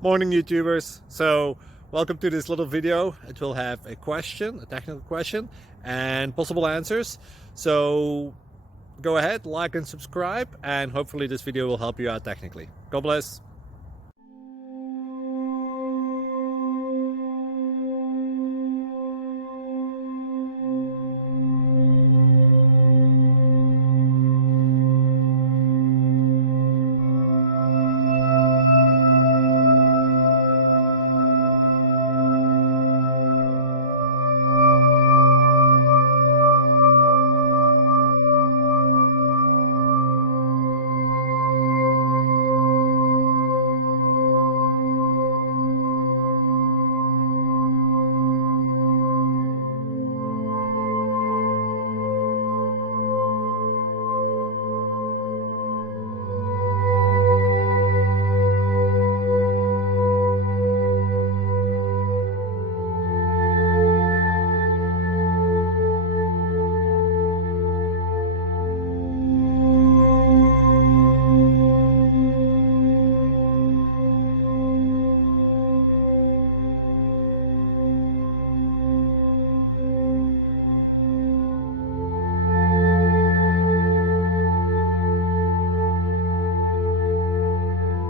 Morning YouTubers. So welcome to this little video. It will have a question, a technical question, and possible answers. So go ahead, like and subscribe, and hopefully this video will help you out technically. God bless.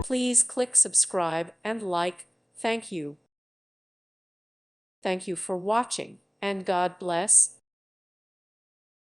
Please click subscribe and like. Thank you. Thank you for watching, and God bless.